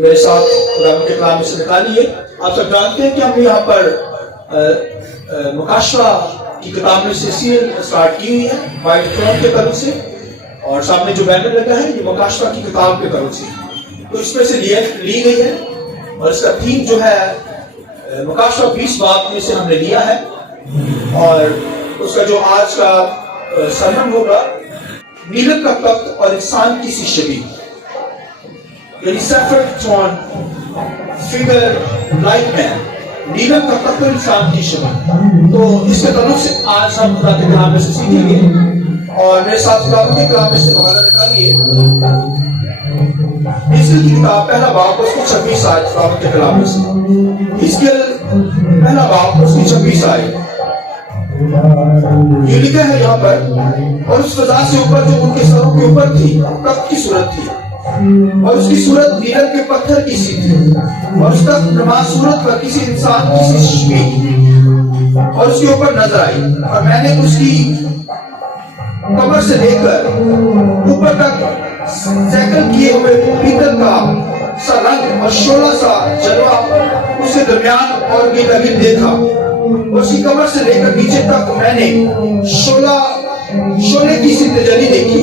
میرے ساتھ رب کے کلام سے نکالیے. آپ سب جانتے ہیں کہ ہم نے یہاں پر مکاشفہ کی کتاب میں سے سیریل اسٹارٹ کی ہوئی ہے وائٹ تھرون کے تعلق سے, اور سامنے جو بینر لگا ہے یہ مکاشفہ کی کتاب کے تعلق سے, تو اس میں سے لی گئی ہے, اور اس کا تھیم جو ہے مکاشفہ 20 باب میں سے ہم نے لیا ہے, اور اس کا جو آج کا سرمن ہوگا نیلم کا تخت اور انسان کی سی شبیہ, یعنی سیفرڈ تھرون فگر لائک مین, نیلم کا تخت اور انسان کی شبیہ. تو اس کے تعلق سے آج ہم خدا کے کلام میں سے سیکھیں گے, اور میرے ساتھ خدا کے کلام میں سے حوالہ نکالیے. حزقیل کی کتاب پہلا باب اس کی 26 آیت خدا کے کلام میں سے. حزقیل پہلا باب اس کی 26 آیت یہ لکھا ہے یہاں پر, اور اس فضا سے اوپر جو ان کے سروں کے اوپر تھی تخت کی صورت تھی, اور اس کی صورت نیلم کے پتھر کی سی تھی, اور اس تخت نما صورت پر کسی انسان کی سی شبیہ اور اس کے اوپر نظر آئی, اور میں نے اس کی کمر سے لے کر اوپر تک سیکل کیے ہوئے پیتل کا سا رنگ اور شعلہ سا جلوہ اس کے درمیان اور گرد دیکھا. اس کی کمر سے لے کر نیچے تک میں نے شعلے کی سی تجلی دیکھی,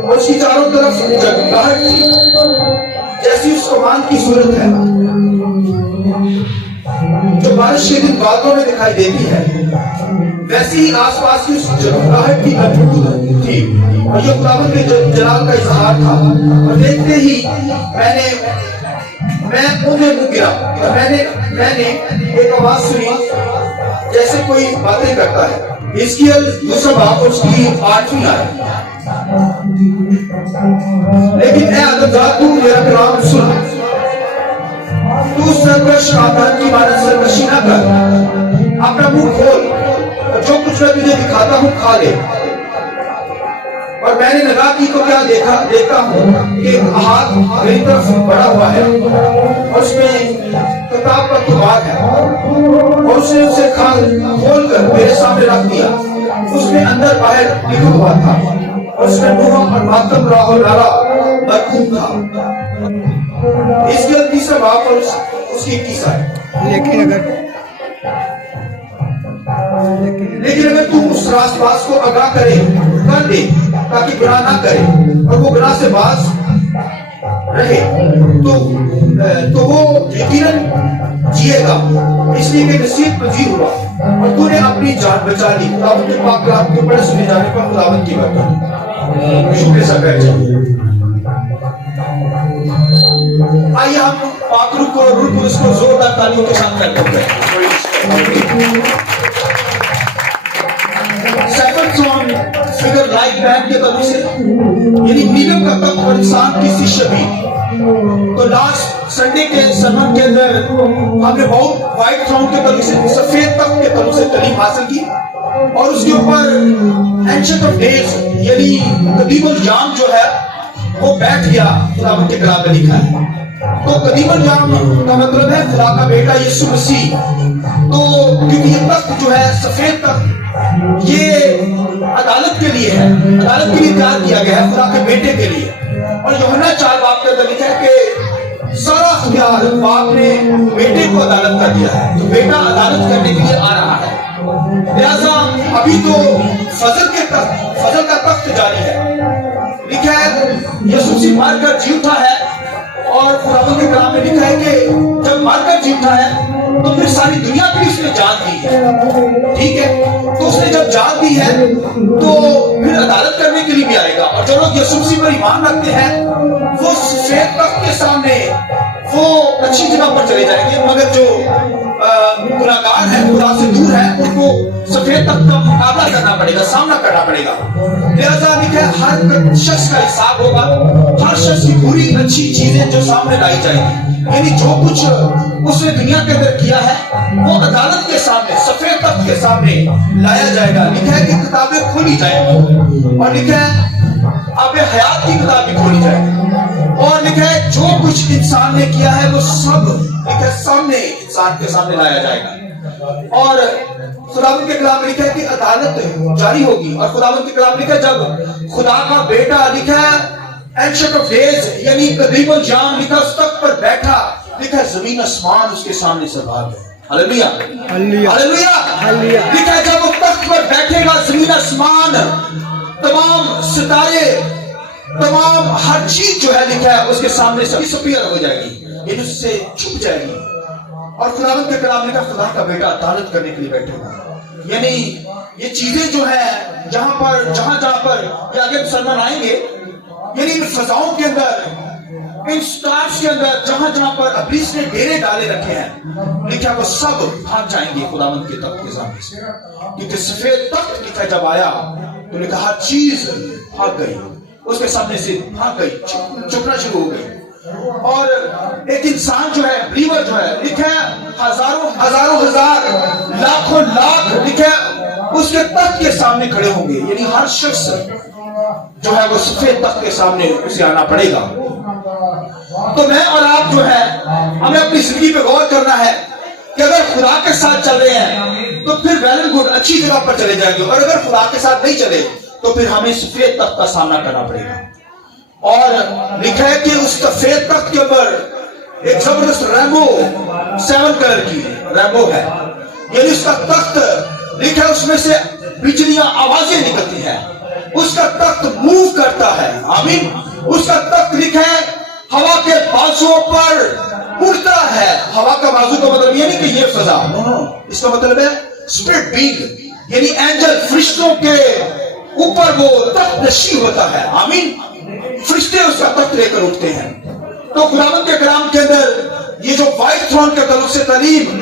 اور اس کی چاروں طرف جگہٹ تھی جیسی اس کمان کی صورت ہے جو بارش کے دن بادلوں میں دکھائی دیتی ہے, ویسے ہی آس پاس کی اس جگہٹ کی محدود تھی, اور یہ خداوند کے جلال کا اظہار تھا. اور دیکھتے ہی میں انہیں منہ گرا, اور میں نے ایک آواز سنی جیسے کوئی باتیں کرتا ہے. حزقیل دوسرا باب اس کی 8ویں آیت. لیکن اے آدمزاد تو میرا کلام سن, تو سرکش آدم کی مانند سرکشی نہ کر, اپنا منہ کھول اور جو کچھ میں تجھے دکھاتا ہوں کھا لے. اور میں نے نگاہ کی تو کیا دیکھتا ہوں کہ ایک ہاتھ میری طرف بڑھا ہوا ہے, اور اس میں کتاب کا کباڑ ہے, اور اس نے اسے کھول کر میرے سامنے رکھ دیا. اس میں اندر باہر لکھا ہوا تھا, اور اس میں نوح اور ماتم راہ اور لالا مرحوم تھا. اس کے تیسرا باب اور اس کی 21 آیت. لیکن اگر تم اس راست باز کو آگاہ کر دے تاکہ گناہ نہ کرے, اور وہ گناہ سے باز رہے, تو وہ یقیناً جیے گا, اس لیے کہ نصیحت پذیر ہوا, اور تو نے اپنی جان بچا لی. خداوند کے پاک کلام کے بڑے سنے جانے پر خداوند کی برکت. شکر سے بیٹھ جائیں. آئیے ہم پاک روح کو اور روح کو اس کو زوردار تالیوں کے ساتھ کرتے ہیں. سیفرڈ تھرون فگر لائک مین کے تعلق سے, یعنی نیلم کا تخت اور انسان کی سی شبیہ. تو لاسٹ سنڈے کے سرمن کے اندر ہم نے بہت وائٹ تھرون کے تعلق سے سفید تخت کے تعلق سے تعلیم حاصل کی, اور اس کے اوپر اینشنٹ آف ڈیز یعنی قدیم الجام جو ہے وہ بیٹھ گیا. خداوند کے کلام میں لکھا ہے. تو قدیم الجام کا مطلب ہے خدا کا بیٹا یسوع مسیح. تو کیونکہ یہ تخت جو ہے سفید تخت یہ عدالت کے لیے ہے, عدالت کے لیے تیار کیا گیا ہے خدا کے بیٹے کے لیے. اور یوحنا 4 باب کے اندر لکھا ہے کہ سارا اختیار باپ نے بیٹے کو عدالت کر دیا ہے, تو بیٹا عدالت کرنے کے لیے آ رہا ہے. لہذا ابھی تو فضل کا تخت جاری ہے. لکھا ہے یسوع مسیح مر کر جی اٹھا ہے, اور خداوند کے کلام میں لکھا ہے کہ جب مر کر جی اٹھا ہے تو پھر ساری دنیا پہ اس نے جان دی ہے. ٹھیک ہے, تو اس نے جب جان دی ہے تو پھر عدالت کرنے کے لیے بھی آئے گا. اور جو لوگ یسوع مسیح پر ایمان رکھتے ہیں وہ سفید تخت کے سامنے وہ اچھی جگہ پر چلے جائیں گے, مگر جو گناہگار ہیں خدا سے دور ہیں ان کو سفید تخت کا مقابلہ کرنا پڑے گا, سامنا کرنا پڑے گا. لہذا ہر شخص کا حساب ہوگا, ہر شخص کی بری اچھی چیزیں جو سامنے لائی جائیں گی, یعنی جو کچھ اس نے دنیا کے اندر کیا ہے وہ عدالت کے سامنے سفید تخت کے سامنے لایا جائے گا. لکھا ہے کہ کتابیں کھولی جائیں گی, اور لکھا ہے آب حیات کی کتابیں کھولی جائیں گی, اور لکھا ہے جو کچھ انسان نے کیا ہے وہ سب لکھا سامنے انسان کے سامنے لایا جائے گا. اور خداوند کے کلام میں لکھا ہے کہ عدالت جاری ہوگی, اور خداوند کے کلام لکھا ہے جب خدا کا بیٹا لکھا ہے Ancient of days یعنی قدیم الجام لکھا اس تخت پر بیٹھا، لکھا زمین آسمان اس کے سامنے سے بھاگ گئے. ہلیلویا ہلیلویا. لکھا ہے جب وہ تخت پر بیٹھے گا زمین آسمان تمام ستارے تمام ہر چیز جو ہے لکھا ہے اس کے سامنے سے ڈسپیئر ہو جائے گی، یعنی اس سے چھپ جائے گی. اور خداوند کے کلام لکھا خدا کا بیٹا عدالت کرنے کے لیے بیٹھے گا. یعنی یہ چیزیں جو ہیں جہاں پر یہ آگے مسلمان آئیں گے، یعنی ان فضاؤں کے اندر ان سٹارز کے اندر جہاں پر ابلیس نے ڈیرے ڈالے رکھے ہیں، لکھا وہ سب بھاگ جائیں گے خداوند کے تخت کے سامنے سے. کیونکہ سفید تخت لکھا جب آیا تو لکھا ہر چیز بھاگ گئی، اس کے سامنے سے بھاگ گئی، چھپنا شروع ہو گئی. اور ایک انسان جو ہے بلیور جو ہے لکھا ہے ہزاروں ہزار لاکھوں لاکھ لکھا ہے اس کے تخت کے سامنے کھڑے ہوں گے. یعنی ہر شخص جو ہے وہ سفید تخت کے سامنے اسے آنا پڑے گا. تو میں اور آپ جو ہے ہمیں اپنی زندگی پہ غور کرنا ہے کہ اگر خدا کے ساتھ چل رہے ہیں تو پھر ویل اینڈ گڈ، اچھی جگہ پر چلے جائیں گے. اور اگر خدا کے ساتھ نہیں چلے تو پھر ہمیں سفید تخت کا سامنا کرنا پڑے گا. اور لکھا ہے کہ اس سفید تخت کے اوپر ایک زبردست ریمبو 7 کلر کی ریمبو ہے. یعنی اس کا تخت لکھا ہے اس میں سے بجلیاں آوازیں نکلتی ہیں، اس کا تخت موو کرتا ہے. آمین. اس کا تخت لکھا ہے ہوا کے بازوؤں پر اڑتا ہے. ہوا کا بازو کا مطلب یہ نہیں کہ یہ فضا، اس کا مطلب ہے اسپرٹ بینگ، یعنی اینجل فرشتوں کے اوپر وہ تخت نشین ہوتا ہے. آمین. فرشتے اس کا تخت لے کر اٹھتے ہیں. تو خداوند کے کلام کے اندر یہ جو وائٹ تھرون کے تعلق سے تعلیم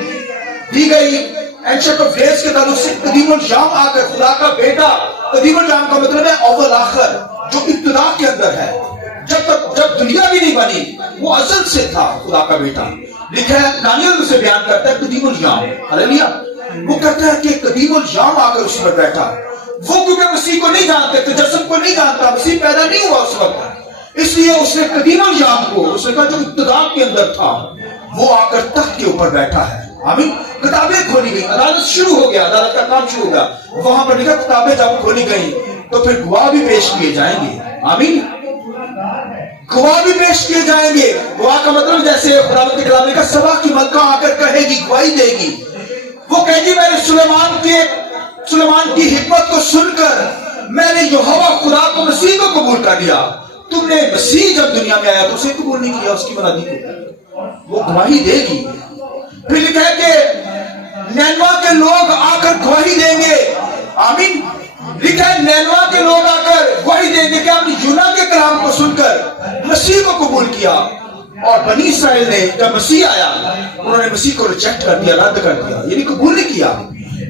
دی گئی، اینشنٹ آف ڈیز کے تعلق سے قدیم الجام آ کر خدا کا بیٹا، قدیم الجام کا مطلب ہے اول آخر، جو ابتدا کے اندر ہے، جب دنیا بھی نہیں بنی وہ ازل سے تھا خدا کا بیٹا. لکھا ہے دانیل اسے بیان کرتا ہے قدیم الجام. ہلیلویا. وہ کہتا ہے کہ قدیم الجام آ کر اس پر بیٹھا. وہ کیونکہ مسیح کو نہیں جانتے، تجسم کو نہیں جانتا، مسیح پیدا نہیں ہوا اس وقت، اس لیے اس نے قدیم الجام کو، اس نے کہا جو ابتدا کے اندر تھا وہ آ کر تخت کے اوپر بیٹھا ہے. آمین. کتابیں کھولی گئی، عدالت شروع ہو گیا، عدالت کا کام شروع ہو گیا. وہاں پر لکھا کتابیں جب کھولی گئی تو پھر گواہ بھی پیش کیے جائیں گے. آمین. گواہ بھی پیش کیے جائیں گے. گواہ کا مطلب جیسے خداوند کے کلام کا سبا کی ملکہ آ کر کہے گی، گواہی دے گی. وہ کہے گی میں نے سلیمان کی حکمت کو سن کر میں نے یہوہ خدا کو مسیح کو قبول کر لیا. تم نے مسیح جب دنیا میں آیا تو اسے قبول نہیں کیا، اس کی منادی کو. وہ گواہی دے گی. پھر لکھا ہے کہ نینوا کے لوگ آ کر گواہی دیں گے. آمین. لکھا ہے نینوا کے لوگ آ کر گواہی دیں گے کہ ہم نے یونا کے کلام کو سن کر مسیح کو قبول کیا. اور بنی اسرائیل نے جب مسیح آیا انہوں نے مسیح کو ریجیکٹ کر دیا، رد کر دیا، یعنی قبول نہیں کیا.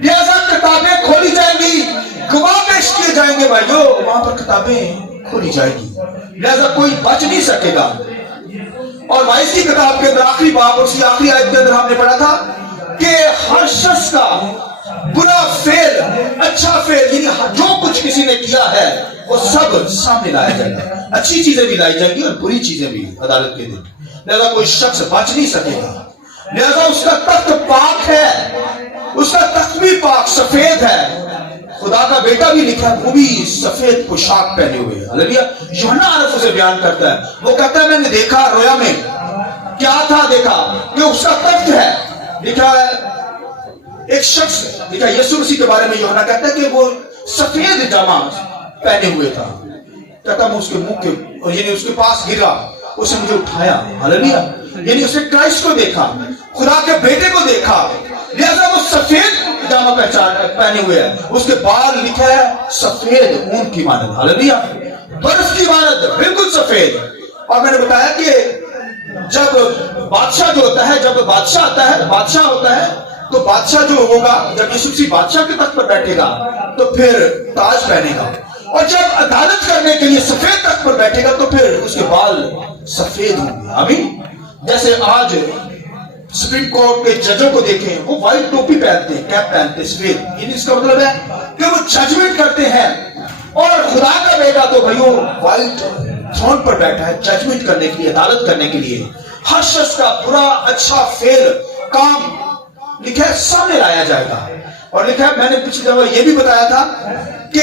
لہذا کتابیں کھولی جائیں گی، گواہ پیش کیے جائیں گے. بھائیو وہاں پر کتابیں کھولی جائیں گی، لہذا کوئی بچ نہیں سکے گا. اور وائس کی کتاب کے اندر آخری باب اور اسی آخری آیت کے اندر ہم نے پڑھا تھا کہ ہر شخص کا برا فعل اچھا فعل، یعنی جو کچھ کسی نے کیا ہے وہ سب سامنے لایا جائے گا. اچھی چیزیں بھی لائی جائیں گی اور بری چیزیں بھی عدالت کے دن. لہذا کوئی شخص بچ نہیں سکے گا. لہذا اس کا تخت پاک ہے، اس کا تخت بھی پاک سفید ہے. خدا کا بیٹا بھی لکھا ہے وہ بھی سفید پوشاک پہنے ہوئے. ہلیلویا. یوحنا عرف اسے بیان کرتا ہے، وہ کہتا ہے میں نے دیکھا رویا میں. کیا تھا؟ دیکھا کہ اس کا تخت ہے. لکھا ہے ایک شخص، لکھا یسوع مسیح کے بارے میں یوحنا کہتا ہے کہ وہ سفید جامہ پہنے ہوئے تھا. کہتا میں اس کے منہ کے یعنی اس کے پاس گرا، اس نے مجھے اٹھایا. ہلیلویا. یعنی اس نے کرائسٹ کو دیکھا، خدا کے بیٹے کو دیکھا. لہذا وہ سفید جامہ پہنے ہوئے ہیں. اس کے بال لکھا ہے سفید اون کی مانند. ہلیلویا. برف کی مانند بالکل سفید. اور میں نے بتایا کہ جب بادشاہ جو ہوتا ہے، جب بادشاہ آتا ہے، بادشاہ ہوتا ہے تو بادشاہ جو ہوگا جب یسوع مسیح بادشاہ کے تخت پر بیٹھے گا تو پھر تاج پہنے گا. اور جب عدالت کرنے کے لیے سفید تخت پر بیٹھے گا تو پھر اس کے بال سفید ہوں گے. آمین. جیسے آج سپریم کورٹ کے ججوں کو دیکھیں، وہ وائٹ ٹوپی پہنتے ہیں، کیپ پہنتے ہیں سفید. یعنی اس کا مطلب ہے کہ وہ ججمنٹ کرتے ہیں. اور خدا کا بیٹا تو بھائیو وائٹ تھرون پر بیٹھا ہے ججمنٹ کرنے کے لیے، عدالت کرنے کے لیے. ہر شخص کا برا اچھا فعل کام لکھا ہے سامنے لایا جائے گا. اور لکھا ہے میں نے پچھلی دفعہ یہ بھی بتایا تھا کہ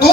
2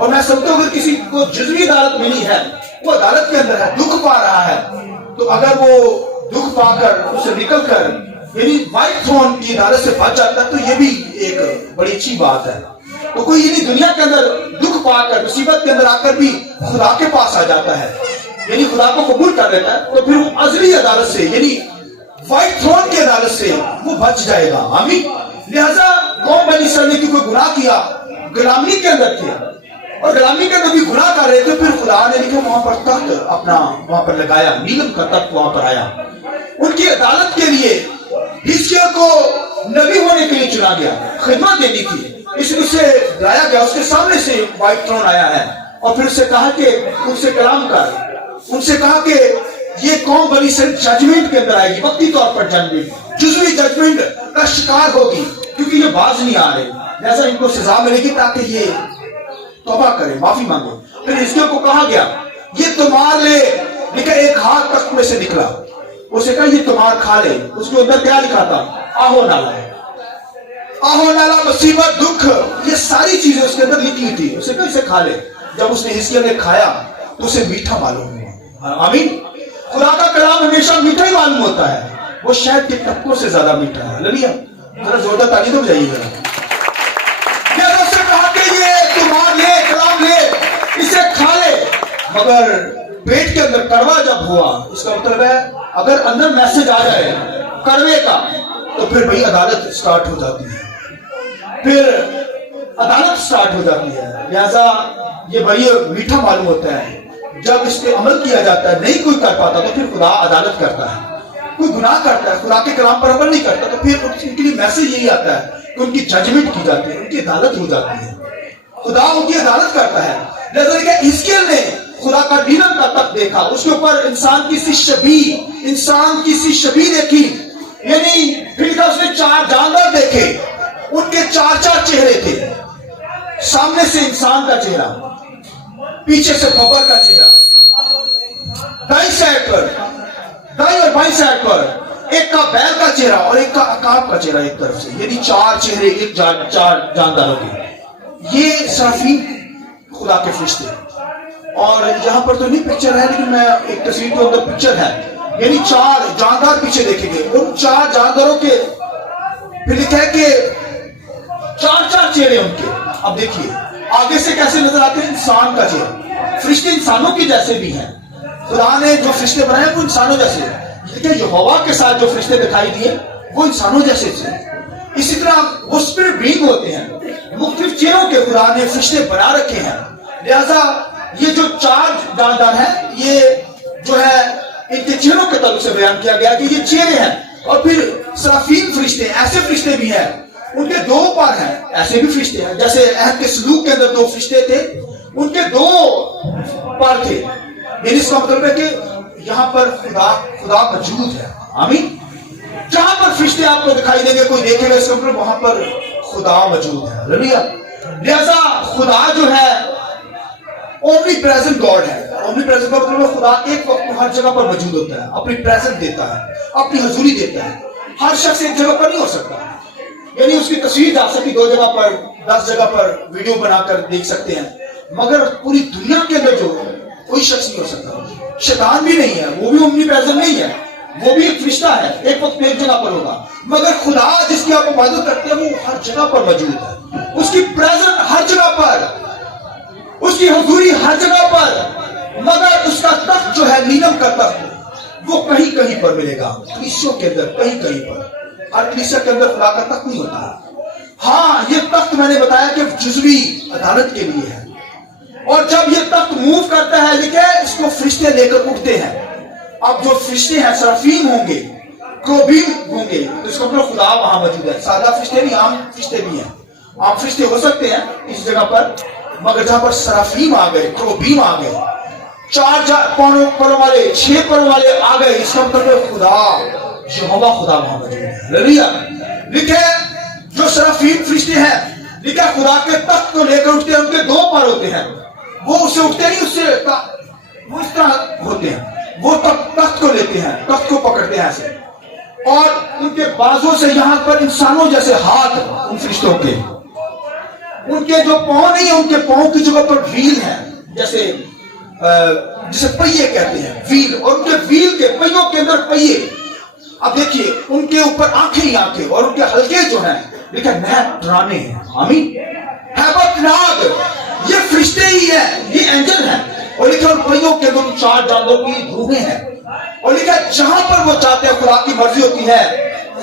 اور میں سمجھتا ہوں اگر کسی کو جزوی عدالت ملی ہے، وہ عدالت کے اندر ہے، دکھ پا رہا ہے، تو اگر وہ دکھ پا کر اسے نکل کر یعنی وائٹ تھرون کی عدالت سے بچ جاتا ہے، تو یہ بھی ایک بڑی اچھی بات ہے۔ تو کوئی یعنی دنیا کے اندر دکھ پا کر، مصیبت کے اندر آ کر بھی خدا کے پاس آ جاتا ہے، یعنی خدا کو قبول کر لیتا ہے، تو پھر وہ ازلی عدالت سے یعنی وائٹ تھرون کی عدالت سے وہ بچ جائے گا۔ آمین۔ لہذا قوم بنی اسرائیل نے کیونکہ گناہ کیا، غلامی کے اندر کیا، اور غلامی کے اندر بھی گناہ کر رہے تھے، پھر خدا نے لکھا وہاں پر تخت اپنا وہاں پر لگایا، نیلم کا تخت وہاں پر آیا ان کی عدالت کے لیے۔ حزقیال کو نبی ہونے کے لیے چنا گیا، خدمت دینی تھی، اس لیے اسے لایا گیا، اس کے سامنے سے وائٹ تھرون آیا ہے، اور پھر اسے کہا کہ ان سے کلام کر، ان سے کہا کہ یہ قوم بنی اسرائیل ججمنٹ کے اندر آئے گی، وقتی طور پر ججمنٹ، جزوی ججمنٹ کا شکار ہوگی، کیونکہ یہ باز نہیں آ رہے، لہذا ان کو سزا ملے گی تاکہ یہ توبہ کرے، معافی مانگے۔ پھر حزقیال کو کہا گیا یہ تمہار لے، لکھا ایک ہاتھ تخت میں سے نکلا، اسے کہا یہ تمہار کھا لے، اس کے اندر کیا لکھا تھا؟ آہو نالا ہے، آہو نالا، مصیبت، دکھ، یہ ساری چیزیں اس کے اندر نکلی تھی، اسے کہا اسے کھا لے۔ جب اس نے حزقیال نے کھایا تو اسے میٹھا معلوم ہوا۔ آمین۔ خدا کا کلام ہمیشہ میٹھا ہی معلوم ہوتا ہے، وہ شہد کے ٹپکوں سے زیادہ میٹھا ہے۔ ہلیلویا، ذرا زوردار تالی تو بجائیے ذرا۔ اس سے کہا کہ یہ تمہار لے، کلام لے، اسے کھا لے، مگر پیٹ کے اندر کڑوا جب ہوا، اس کا مطلب ہے اگر اندر میسج آ جائے کڑوے کا تو پھر بھئی عدالت سٹارٹ ہو جاتی ہے، پھر عدالت سٹارٹ ہو جاتی ہے۔ لہذا یہ بڑی میٹھا معلوم ہوتا ہے، جب اس پہ عمل کیا جاتا ہے نہیں کوئی کر پاتا تو پھر خدا عدالت کرتا ہے۔ کوئی گناہ کرتا ہے، خدا کے کلام پر عمل نہیں کرتا، تو پھر ان کے لیے میسج یہی آتا ہے کہ ان کی ججمنٹ کی جاتی ہے، ان کی عدالت ہو جاتی ہے، خدا ان کی عدالت کرتا ہے۔ لہذا کہ حزقیال نے خدا کا نیلم کا تخت دیکھا، اس کے اوپر انسان کی سی شبیہ دیکھی، یعنی پھر اس نے 4 جاندار دیکھے، ان کے 4 چہرے تھے، سامنے سے انسان کا چہرہ، پیچھے سے ببر کا چہرہ، دائیں سائڈ پر، دائیں اور بائیں سائڈ پر ایک کا بیل کا چہرہ اور ایک کا عقاب کا چہرہ ایک طرف سے، یعنی 4 چہرے ایک 4 جانداروں کے۔ یہ صرافین خدا کے فرشتے، اور یہاں پر تو نہیں پکچر ہے لیکن میں ایک تصویر کے اندر پکچر ہے، یعنی 4 جاندار پیچھے دیکھیں گے، ان 4 جانداروں کے پھر لکھا ہے کہ 4 چہرے ان کے۔ اب دیکھیے آگے سے کیسے نظر آتے ہیں؟ انسان کا چہرہ، فرشتے انسانوں کی جیسے بھی ہیں، خدا نے جو فرشتے بنائے وہ انسانوں جیسے، لیکن یہوہ کے ساتھ جو فرشتے دکھائی دیے وہ انسانوں جیسے تھے۔ اسی طرح وہ اسپرٹ بینگ ہوتے ہیں، مختلف چہروں کے خدا نے فرشتے بنا رکھے ہیں۔ لہذا یہ جو 4 جاندار ہیں، یہ جو ہے ان کے چہروں کے تعلق سے بیان کیا گیا کہ یہ چہرے ہیں۔ اور پھر صرافین فرشتے، ایسے فرشتے بھی ہیں، ان کے 2 پر ہیں، ایسے بھی فرشتے ہیں، جیسے عہد کے سلوک کے اندر 2 فرشتے تھے، ان کے 2 پر تھے، یعنی اس کا مطلب ہے کہ یہاں پر خدا موجود ہے۔ آمین۔ جہاں پر فرشتے آپ کو دکھائی دیں گے، کوئی دیکھے گا، اس کا مطلب وہاں پر خدا موجود ہے۔ ہلیلویا۔ لہذا خدا جو ہے اومنی پریزنٹ گاڈ ہے۔ اومنی پریزنٹ کا مطلب خدا ایک وقت میں ہر جگہ پر موجود ہوتا ہے، اپنی پریزنٹ دیتا ہے، اپنی حضوری دیتا ہے۔ ہر شخص ایک جگہ پر نہیں ہو سکتا، یعنی اس کی تصویر جا سکتی 2 جگہ پر، 10 جگہ پر ویڈیو بنا کر دیکھ سکتے ہیں، مگر پوری دنیا کے اندر جو کوئی شخص نہیں ہو سکتا۔ شیطان بھی نہیں ہے، وہ بھی اومنی پریزنٹ نہیں ہے، وہ بھی ایک فرشتہ ہے، ایک وقت میں ایک جگہ پر ہوگا، مگر خدا جس کی آپ عبادت کرتے ہیں وہ ہر جگہ پر موجود ہے، اس کی پریزنٹ ہر جگہ پر، اس کی حضوری ہر جگہ پر، مگر اس کا تخت جو ہے نیلم کا تخت وہ کہیں کہیں پر ملے گا، کلیسیوں کے اندر کہیں کہیں پر۔ ہر کلیسیا کے اندر خدا کا تخت نہیں ہوتا۔ ہاں یہ تخت میں نے بتایا کہ جزوی عدالت کے لیے ہے، اور جب یہ تخت موو کرتا ہے لکھے اس کو فرشتے لے کر اٹھتے ہیں۔ اب جو فرشتے ہیں صرافین ہوں گے، کروبیم ہوں گے، تو اس کا مطلب خدا وہاں موجود ہے۔ سادہ فرشتے نہیں، عام فرشتے بھی ہیں، عام فرشتے ہو سکتے ہیں اس جگہ پر، مگر جہاں پر صرافیم آ گئے، کروبیم آ گئے، 4 پروں والے، 6 پروں والے آ گئے، اس کا مطلب خدا یہوہ خدا وہاں موجود ہے۔ ہلیلویا۔ لکھے جو صرافین فرشتے ہیں، لکھے خدا کے تخت کو لے کر اٹھتے ہیں، ان کے 2 پر ہوتے ہیں، وہ اس سے اٹھتے نہیں، اس سے وہ اس طرح ہوتے ہیں، وہ تخت کو لیتے ہیں، تخت کو پکڑتے ہیں ایسے، اور ان کے بازوں سے یہاں پر انسانوں جیسے ہاتھ ان فرشتوں کے، ان کے جو پاؤں نہیں ہیں، ان کے پاؤں کی جگہ پر ویل ہے، جیسے جسے پہیے کہتے ہیں، ویل، اور ان کے ویل کے پہیوں کے اندر پہیے. اب دیکھیے ان کے اوپر آنکھیں ہی آنکھیں، اور ان کے حلقے جو ہیں لیکن نہایت ڈرانے ہیں. آمین. ہیبت ناک، یہ فرشتے ہی ہیں، یہ اینجل ہیں، اور لکھا ان پہیوں کے اندر 4 جانوروں کی روحیں ہیں. اور لکھا جہاں پر وہ چاہتے ہیں، خدا کی مرضی ہوتی ہے،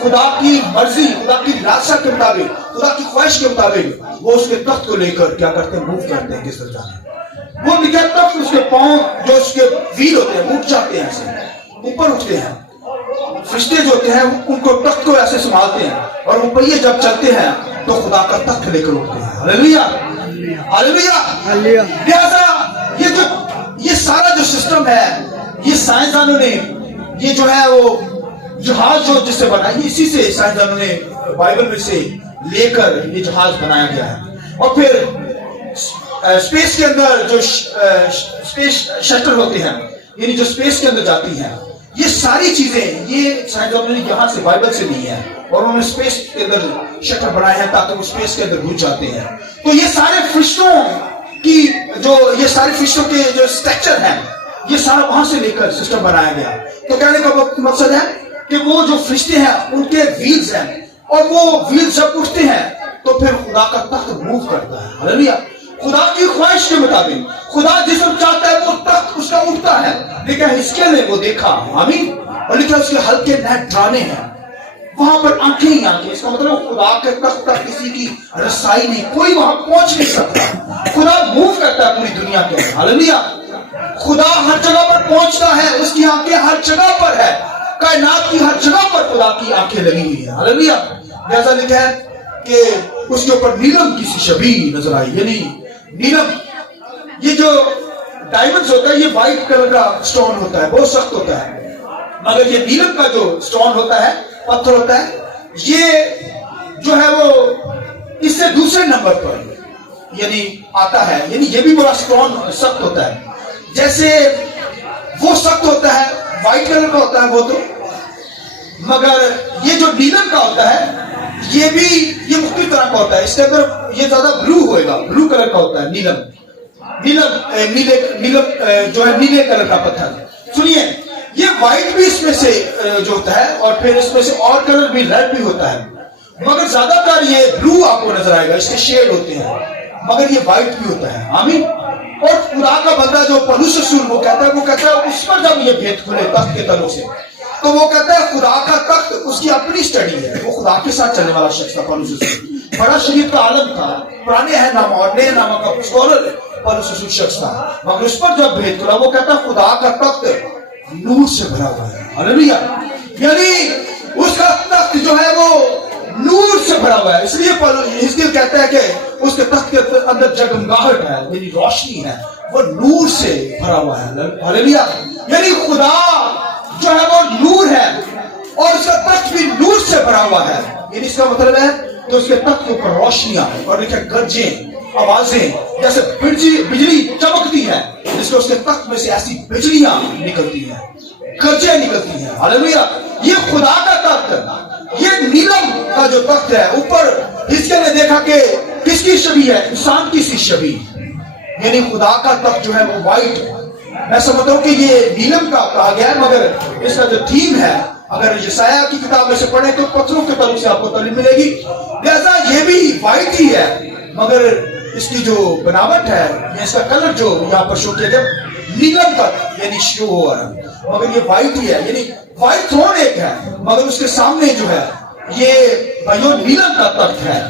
خدا کی مرضی، خدا کی لالسا کے مطابق، خدا کی خواہش کے مطابق وہ اس کے تخت کو لے کر کیا کرتے ہیں، موو کرتے ہیں. کس طرح جانے وہ لکھا تخت، اس کے پاؤں جو اس کے ویل ہوتے ہیں اٹھ جاتے ہیں، ایسے اوپر اٹھتے ہیں. فرشتے جو ہوتے ہیں ان کو تخت کو ایسے سنبھالتے ہیں، اور وہ پہیے جب چلتے ہیں تو خدا کا تخت لے کر اٹھتے ہیں. ہلیلویا، ہلیلویا. لہذا یہ سارا جو سسٹم ہے، یہ سائنسدانوں نے، یہ جو ہے وہ جہاز جو جس سے بنا، یہ اسی سے سائنسدانوں نے بائبل میں سے لے کر یہ جہاز بنایا گیا ہے. اور پھر اسپیس کے اندر جو اسپیس شٹل ہوتے ہیں، یعنی جو اسپیس کے اندر جاتی ہیں، یہ ساری چیزیں یہ سائنسدانوں نے یہاں سے بائبل سے لی ہیں، اور انہوں نے اسپیس کے اندر شٹل بنائے ہیں تاکہ وہ اسپیس کے اندر گھس جاتے ہیں. تو یہ سارے فرشتوں کی یہ سارے فرشتوں کے جو اسٹرکچر ہیں، یہ سارا وہاں سے لے کر سسٹم بنایا گیا. تو کہنے کا مقصد ہے کہ وہ جو فرشتے ہیں ان کے ویلز ہیں، اور وہ ویلز جب اٹھتے ہیں تو پھر خدا کا تخت موو کرتا ہے. ہلیلویا. خدا کی خواہش کے مطابق خدا جس وقت چاہتا ہے وہ تخت اس کا اٹھتا ہے. لیکن حزقیل نے وہ دیکھا. آمین. اور لکھا اس کے حلقے نہایت ڈرانے ہیں، وہاں پر آنکھیں ہی آنکھیں. اس کا مطلب خدا کے تخت تک کسی کی رسائی نہیں، کوئی وہاں پہنچ نہیں سکتا. خدا موو کرتا ہے پوری دنیا کے اندر. ہلیلویا. خدا ہر جگہ پر پہنچتا ہے، اس کی آنکھیں ہر جگہ پر ہے، کائنات کی ہر جگہ پر خدا کی آنکھیں لگی ہوئی ہیں. ہلیلویا. جیسا لکھا ہے کہ اس کے اوپر نیلم کی سی شبیہ نظر آئی. یعنی نیلم، یہ جو ڈائمنڈز ہوتا ہے یہ وائٹ کلر کا سٹون ہوتا ہے، بہت سخت ہوتا ہے، مگر یہ نیلم کا جو سٹون ہوتا ہے، پتھر ہوتا ہے، یہ جو ہے وہ اس سے دوسرے نمبر پر یعنی آتا ہے. یعنی یہ بھی بڑا سٹون سخت ہوتا ہے. جیسے وہ سخت ہوتا ہے، وائٹ کلر کا ہوتا ہے وہ تو، مگر یہ جو نیلم کا ہوتا ہے یہ بھی یہ مختلف طرح کا ہوتا ہے. اس کے اندر یہ زیادہ بلو ہوئے گا، بلو کلر کا ہوتا ہے نیلم. نیلم جو ہے نیلے کلر کا پتھر. سنیے، یہ وائٹ بھی اس میں سے جو ہوتا ہے، اور پھر اس میں سے اور کلر بھی ریڈ بھی ہوتا ہے، مگر زیادہ تر یہ بلو آپ کو نظر آئے گا، اس کے شیڈ ہوتے ہیں، مگر یہ وائٹ بھی ہوتا ہے. آمین. اور خدا کا بندہ جو پولس رسول وہ کہتا ہے اس پر جب یہ بھید کھلے تخت کے تلوں سے، تو وہ کہتا ہے خدا کا تخت اس کی اپنی اسٹڈی ہے. وہ خدا کے ساتھ چلنے والا شخص تھا پولس رسول، بڑا شریف کا عالم تھا، پرانے ہے نامہ اور نئے نامہ کا اسکالر پولس رسول شخص تھا. مگر اس پر جب بھید کھلا وہ کہتا ہے خدا کا تخت نور سے بھرا ہوا ہے. ہلیلویا. یعنی اس کا تخت جو ہے وہ نور سے بھرا ہوا ہے. اس لیے حزقیل کہتا ہے کہ اس کے تخت کے اندر جگمگاہٹ ہے، یعنی روشنی ہے، وہ نور سے بھرا ہوا ہے. ہلیلویا. یعنی خدا جو ہے وہ نور ہے، اور اس کا تخت بھی نور سے بھرا ہوا ہے. یعنی اس کا مطلب ہے کہ اس کے تخت کے اوپر روشنیاں ہیں، اور دیکھیں گرجیں، آوازیں، جیسے بجلی چمکتی ہے، جس کو اس کے تخت میں سے ایسی بجلیاں نکلتی ہیں، گرجیں نکلتی ہیں. ہلیلویا. یہ خدا کا تخت ہے. یہ نیلم کا جو تخت ہے اوپر حزقیل نے دیکھا کہ کس کی شبیہ ہے؟ انسان کی سی شبیہ. یعنی خدا کا تخت جو ہے وہ وائٹ. میں سمجھتا ہوں کہ یہ نیلم کا کہا گیا ہے، مگر اس کا جو تھیم ہے اگر یسایہ کی کتاب میں سے پڑھیں تو پتھروں کے تلوں سے آپ کو تعلیم ملے گی. لہذا یہ بھی وائٹ ہی ہے، مگر اس کی جو بناوٹ ہے یا اس کا کلر جو یہاں پر شو کیا جب نیلم کا یعنی شو ہو رہا ہے، مگر یہ وائٹ ہی ہے. یعنی وائٹ تھرون ایک ہے، مگر اس کے سامنے جو ہے یہ بھائیو نیلم کا تخت ہے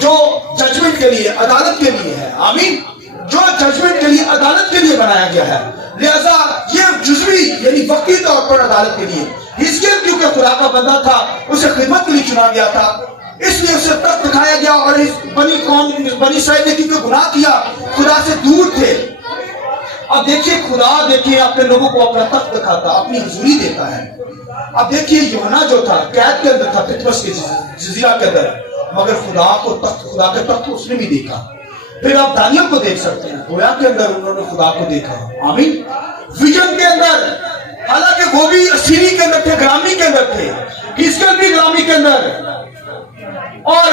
جو ججمنٹ کے لیے، عدالت کے لیے ہے. آمین. جو ججمنٹ کے لیے، عدالت کے لیے بنایا گیا ہے. لہذا یہ جزوی یعنی وقتی طور پر عدالت کے لیے. حزقیل کیونکہ خدا کا بندہ تھا، اسے خدمت کے لیے چنا گیا تھا، اس لیے اسے تخت دکھایا گیا. اور اس بنی اسرائیل نے کیونکہ گناہ کیا، خدا سے دور تھے. اب دیکھیے خدا اپنے لوگوں کو اپنا تخت دکھاتا، اپنی حضوری دیتا ہے. اب دیکھیے یوحنا جو تھا قید کے اندر تھا، پطرس کے جزیرہ کے اندر، مگر خدا کے تخت اس نے بھی دیکھا. پھر آپ دانیل کو دیکھ سکتے ہیں، گویا کے اندر انہوں نے خدا کو دیکھا. آمین. ویژن کے اندر، حالانکہ وہ بھی اسیری کے اندر تھے، غلامی کے اندر تھے، حزقیل بھی غلامی کے اندر، اور